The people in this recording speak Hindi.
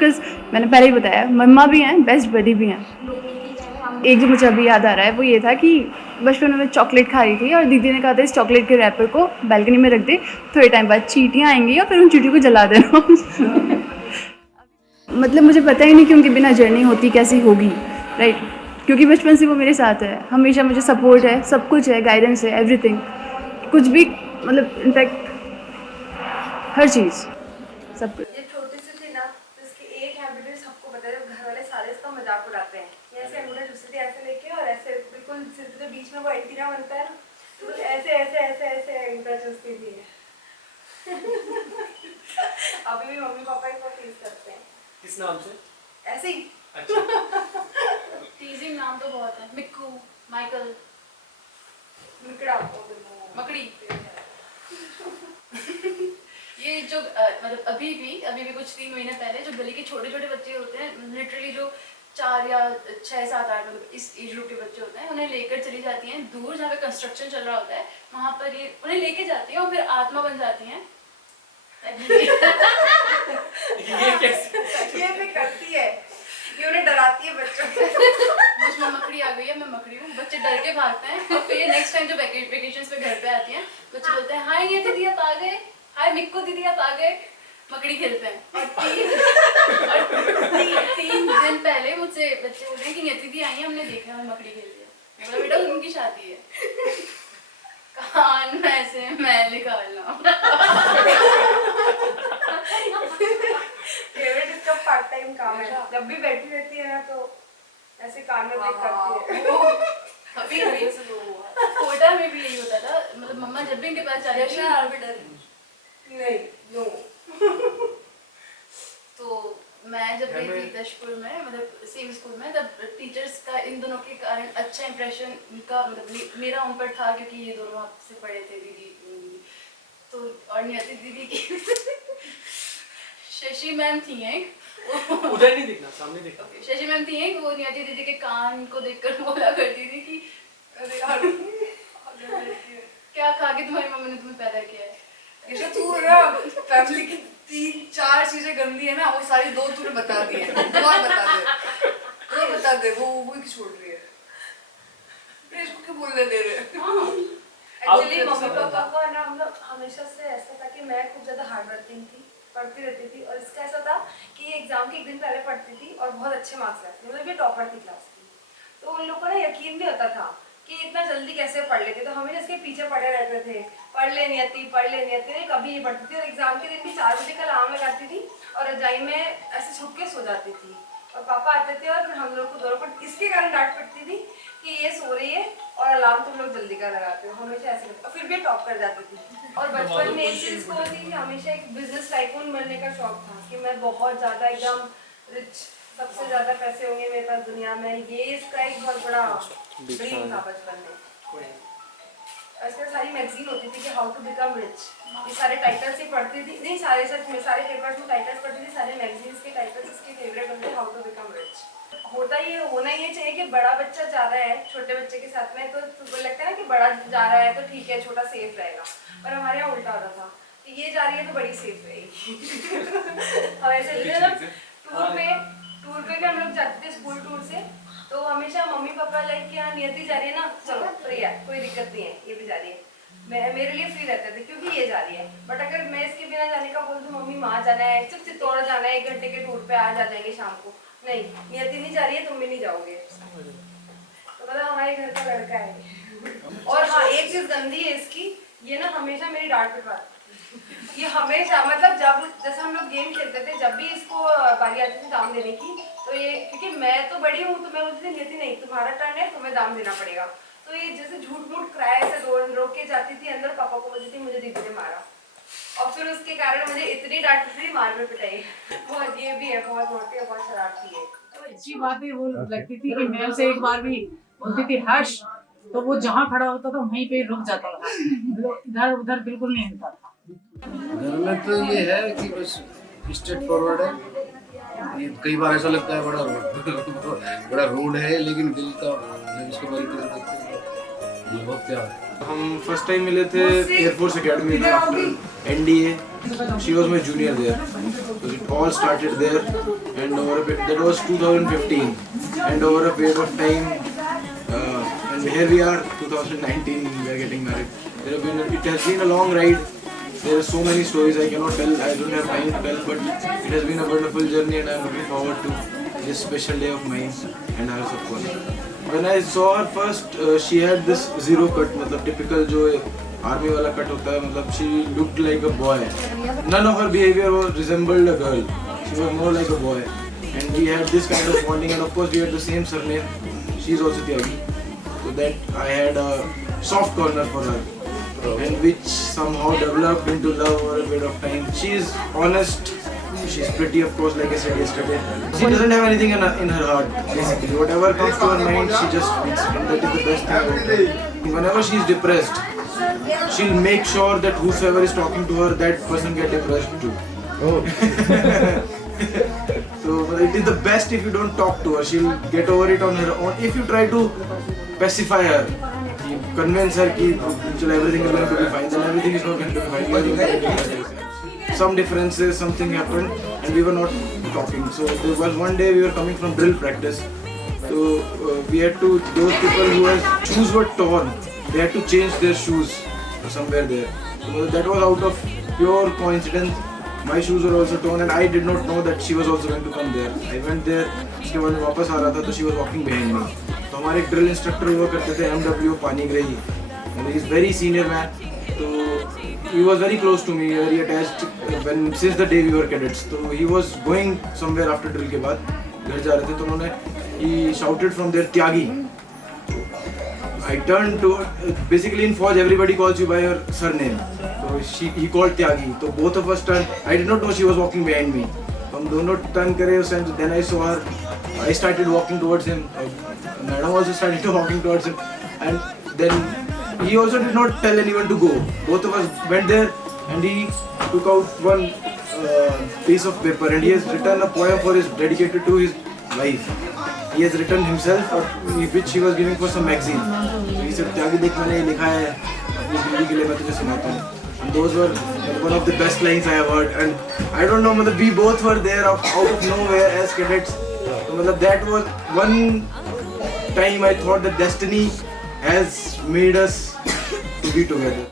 बिकॉज मैंने पहले ही बताया मम्मा भी हैं, बेस्ट बडी भी हैं। एक जो मुझे अभी याद आ रहा है वो ये था कि बचपन में मैं चॉकलेट खा रही थी और दीदी ने कहा था इस चॉकलेट के रैपर को बालकनी में रख दे, थोड़े टाइम बाद चींटियाँ आएंगी और फिर उन चींटियों को जला देना। मतलब मुझे पता ही नहीं कि उनके बिना जर्नी होती कैसी होगी, राइट। क्योंकि बचपन से वो मेरे साथ है, हमेशा मुझे सपोर्ट है, सब कुछ है, गाइडेंस है, एवरीथिंग, कुछ भी, मतलब इनफैक्ट हर चीज़, सब कुछ। ये छोटी सी थी ना, तो इसकी एक हैबिट है, सबको पता है, जब घर वाले सारे इसका मजाक उड़ाते हैं। ये ऐसे अंगूठा चूसती थी ऐसे लेके, और ऐसे बिल्कुल सिर के बीच में वो एंटीना बनता है ना, तो ऐसे ऐसे ऐसे ऐसे अंगूठा चूसती थी। अभी भी मम्मी पापा इसको टीज करते हैं। किस नाम से? ऐसे ही। अच्छा। टीजिंग नाम तो बहुत है, मिक्कू, माइकल, मिकड़ा, मकड़ी। ये जो मतलब अभी भी कुछ 3 महीने पहले जो गली के छोटे छोटे बच्चे होते हैं, लिटरली जो 4 या 6, 7, 8 मतलब इस एज ग्रुप के बच्चे होते हैं, उन्हें लेकर चली जाती हैं दूर जहाँ पे कंस्ट्रक्शन चल रहा होता है, वहाँ पर ये उन्हें लेके जाती हैं और फिर आत्मा बन जाती हैं। ये कैसे? ये भी करती है, ये उन्हें डराती है बच्चों को। मुझमें मकड़ी आ गई है, मैं मकड़ी हूँ। बच्चे डर के भागते हैं और फिर नेक्स्ट टाइम जो वेकेशंस पे घर पे आती हैं, बच्चे बोलते हैं हाय ये दीदी आप आ गए, हाय मिक्कू दीदी आप आ गए, मकड़ी खेलते हैं। और 3 दिन पहले मुझसे बच्चे बोल रहे हैं कि नियति दीदी आई है, हमने देखा है मकड़ी खेल रही है। बोला बेटा उनकी शादी है। कान में ऐसे मैं निकालना। फेवरेट इसका पार्ट टाइम काम है, जब भी बैठी रहती है ना तो ऐसे कान में देख करती है। अभी कोटा में भी यही होता था, मतलब मम्मा जब भी इनके पास जाती थी नहीं, नो। तो मैं जब गई थी दशपुर में, मतलब सेम स्कूल में, तब टीचर्स का इन दोनों के कारण अच्छा इंप्रेशन का मतलब मेरा उन पर था, क्योंकि ये दोनों आपसे पढ़े थे, दीदी तो। और नियति दीदी की शशि मैम थी एक, उधर नहीं दिखना, सामने दिखना। शशि मैम थी एक, वो नियति दीदी के कान को देखकर बोला करती थी कि अरे यार, क्या खा के तुम्हारी मम्मी ने तुम्हें पैदा किया है। ये तू ना फैमिली की 3-4 चीजें गंदी है ना, वो सारी 2 तूने बता दी है। वो बता दे, वो ही छोड़ रही है। ये इसको क्यों बोलने दे रहे? एक्चुअली मम्मी पापा का ना हम लोग हमेशा से ऐसा था कि मैं खूब ज्यादा हार्ड वर्किंग थी, पढ़ती रहती थी, और इसका ऐसा था कि ये एग्जाम के 1 दिन पहले पढ़ती थी और बहुत अच्छे मार्क्स लाती थी, मतलब ये टॉपर थी क्लास की। तो उन लोगों को ना यकीन नहीं होता था कि इतना जल्दी कैसे पढ़ लेते, तो हमें इसके पीछे पड़े रहते थे, पढ़ लेनी आती, कभी नहीं पढ़ती थी। और एग्जाम के दिन भी 4 बजे का अलार्म लगाती थी और रजाई में ऐसे छुप के सो जाती थी, और पापा आते थे और फिर हम लोग को दोनों पर इसके कारण डांट पड़ती थी कि ये सो रही है और अलार्म तुम लोग जल्दी का लगाते हो, हमेशा ऐसे लगता। और फिर भी टॉप कर जाती थी। और बचपन में एक चीज को होती कि हमेशा एक बिजनेस टाइकून बनने का शौक था कि मैं बहुत ज्यादा एकदम रिच, सबसे ज्यादा पैसे होंगे मेरे पास दुनिया में, ये इसका एक बहुत बड़ा ड्रीम था बचपन में। ऐसे सारी मैगजीन होती थी कि हाउ टू बिकम रिच, ये सारे टाइटल्स ही पढ़ती थी, नहीं सारे सच में सारे पेपर्स में टाइटल्स पढ़ती थी, सारे मैगजीन्स के टाइटल्स इसके फेवरेट होते, हाउ टू बिकम रिच। होना ये चाहिए कि बड़ा बच्चा जा रहा है छोटे बच्चे के साथ में, तो लगता है ना कि बड़ा जा रहा है तो ठीक है, छोटा सेफ रहेगा, पर हमारे यहाँ उल्टा होता था कि ये जा रही है तो बड़ी सेफ रहेगी। हम ऐसे टूर पे भी हम लोग जाते थे स्कूल टूर से, तो हमेशा मम्मी पापा लाइक कि हाँ नियति जा रही है ना, चलो फ्री है, कोई दिक्कत नहीं है, ये भी जा रही है, मेरे लिए फ्री रहते थे क्योंकि ये जा रही है। बट अगर मैं इसके बिना जाने का बोल दूँ मम्मी वहाँ जाना है, सिर्फ चित्तौड़ जाना है, 1 घंटे के टूर पे आ जाएंगे शाम को, नहीं नियति नहीं जा रही है, तुम भी नहीं जाओगे, तो मतलब हमारे घर का लड़का है। और हाँ एक चीज गंदी है इसकी, ये ना हमेशा मेरी डांट पिटवाती, ये हमेशा, मतलब जब जैसे हम लोग गेम खेलते थे, जब भी इसको बारी आती थी दाम देने की, तो ये क्योंकि मैं तो बड़ी हूँ तो मैं बोलती थी नियति नहीं तुम्हारा टर्न है, तुम्हें दाम देना पड़ेगा, तो ये जैसे झूठ मूठ कराया ऐसे रोक के जाती थी अंदर, पापा को बोलती थी मुझे दीदी ने मारा, और फिर उसके कारण मुझे इतनी डांट पड़ी, मार में पिटाई। बहुत ये भी है, बहुत मोटी है, बहुत शरारती है। तो अच्छी बात है, वो लगती थी कि मैं उसे एक बार भी बोलती थी हर्ष, तो वो जहाँ खड़ा होता था वहीं पे रुक जाता था, इधर उधर बिल्कुल नहीं हिलता था। घर में तो ये है कि बस स्ट्रेट फॉरवर्ड है, ये कई बार ऐसा लगता है बड़ा रूड है, लेकिन दिल का जब इसको बड़ी तरह देखते हैं ये बहुत प्यार है। हम फर्स्ट टाइम मिले थे एयरफोर्स एकेडमी में after NDA. She was my junior there. So it all started there, and that was 2015. And over a period of time, and here we are, 2019. We are getting married. It has been a long ride. There are so many stories I cannot tell. I don't have time to tell, but it has been a wonderful journey, and I am looking forward to this special day of mine and hers of course. When I saw her first, she had this zero cut, मतलब typical जो आर्मी वाला कट होता है, मतलब she looked like a boy. None of her behavior was resembled a girl. She was more like a boy, and we had this kind of bonding, and of course we had the same surname. She is also Tyagi, so that I had a soft corner for her, and which somehow developed into love over a period of time. She is honest. She's pretty, of course, like I said yesterday. She doesn't have anything in her heart, basically. Whatever comes to her mind, she just speaks, and that is the best thing about her. Whenever she is depressed, she'll make sure that whoever is talking to her, that person get depressed too. Oh. So it is the best if you don't talk to her. She'll get over it on her own. If you try to pacify her, convince her that everything is going to be fine, then everything is not going to be fine. Some differences, something happened, and we were not talking. So there was one day we were coming from drill practice. So we had to, those people who had shoes were torn, they had to change their shoes somewhere there. So that was out of pure coincidence. My shoes were also torn, and I did not know that she was also going to come there. I went there. उसके बाद मैं वापस आ रहा था तो she was walking behind me. तो हमारे एक drill instructor हुआ करते थे MW Panigrahi, and he is very senior man. तो he was very close to me, very attached since the day we were cadets. So he was going somewhere after drill के बाद घर जा रहे थे तो उन्होंने he shouted from there Tyagi. I turned to, basically in Fauj everybody calls you by your surname. So he called Tyagi. So both of us turned. I did not know she was walking behind me. हम दोनों turn करे उस time. Then I saw her. I started walking towards him. Madam also started walking towards him. And then he also did not tell anyone to go. Both of us went there, and he took out one piece of paper, and he has written a poem dedicated to his wife. He has written himself, which he was giving for some magazine. So he said, "Tyagi, देख मैंने ये लिखा है अपनी बीवी के लिए, मैं तुझे सुनाता हूँ." And those were one of the best lines I have heard. And I don't know, मतलब we both were there out of nowhere as cadets. So मतलब that was one time I thought that destiny has made us to be together.